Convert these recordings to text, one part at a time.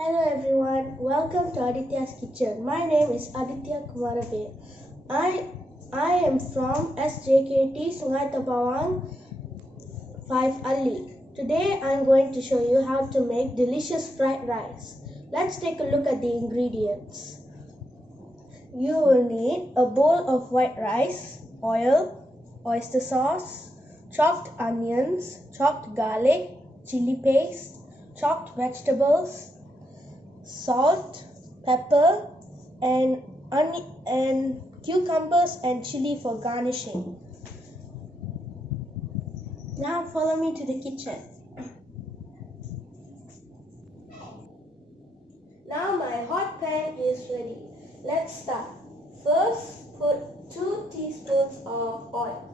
Hello everyone, welcome to Aditya's kitchen. My name is Aditya Kumarabe. I am from SJKT Sungai Tapawang 5 Ali. Today I am going to show you how to make delicious fried rice. Let's take a look at the ingredients. You will need a bowl of white rice, oil, oyster sauce, chopped onions, chopped garlic, chili paste, chopped vegetables, salt, pepper, and cucumbers and chili for garnishing. Now follow me to the kitchen. Now my hot pan is ready. Let's start. First, put 2 teaspoons of oil.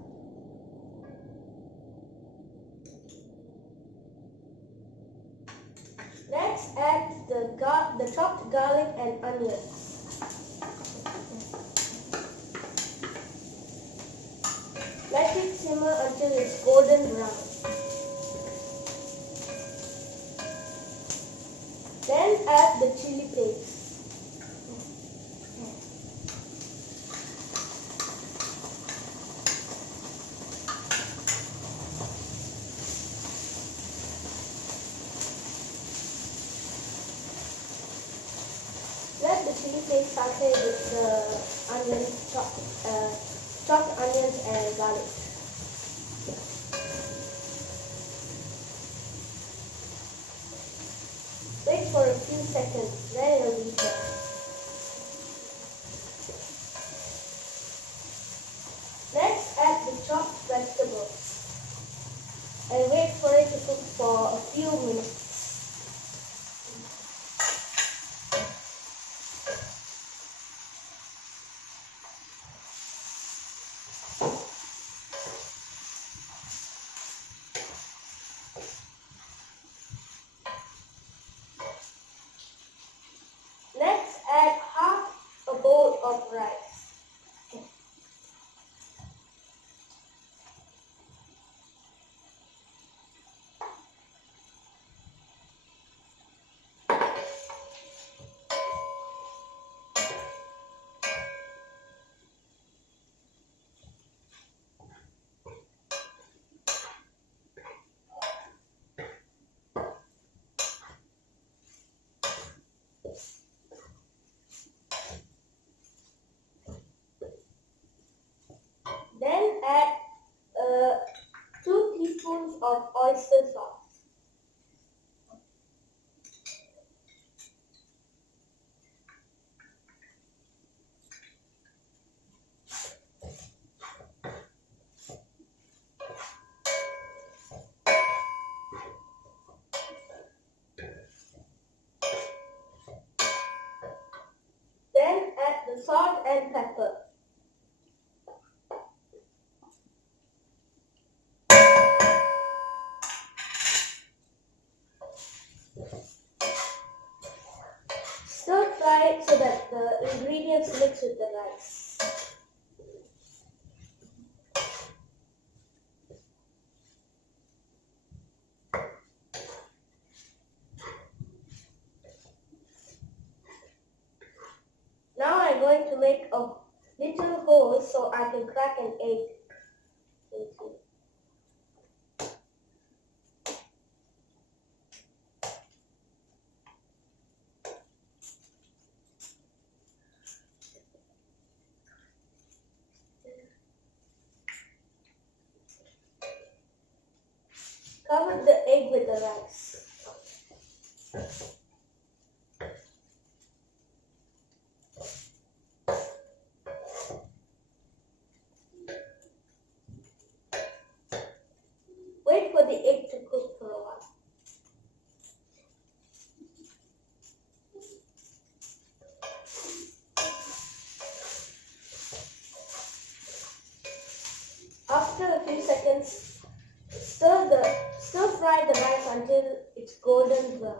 Next, add the chopped garlic and onions. Let it simmer until it's golden brown. Then add the chili paste. Let the chili paste saute with the onions, chopped onions and garlic. Wait for a few seconds, then it will be done. Next, add the chopped vegetables and wait for it to cook for a few minutes. Next, add half a bowl of rice. Then add 2 teaspoons of oyster sauce. Then add the salt and pepper. Stir fry so that the ingredients mix with the rice. Now I'm going to make a little hole so I can crack an egg into. Cover the egg with the rice. Wait for the egg to cook for a while. After a few seconds, stir fry the rice until it's golden brown.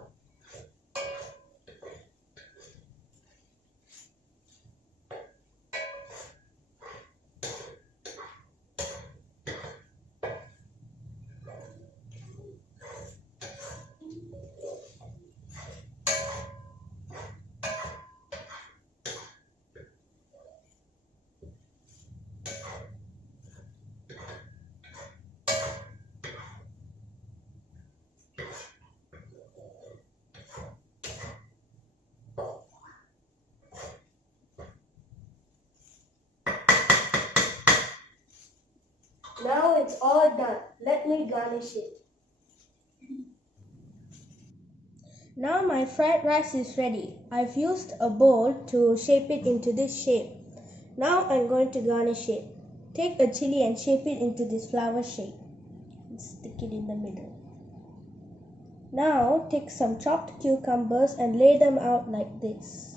Now it's all done. Let me garnish it. Now my fried rice is ready. I've used a bowl to shape it into this shape. Now I'm going to garnish it. Take a chili and shape it into this flower shape. Stick it in the middle. Now take some chopped cucumbers and lay them out like this.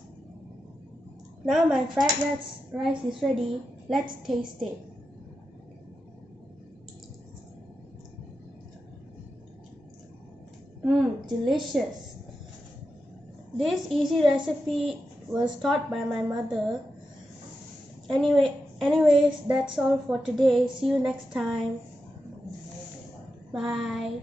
Now my fried rice is ready. Let's taste it. Delicious. This easy recipe was taught by my mother. Anyways, that's all for today. See you next time. Bye.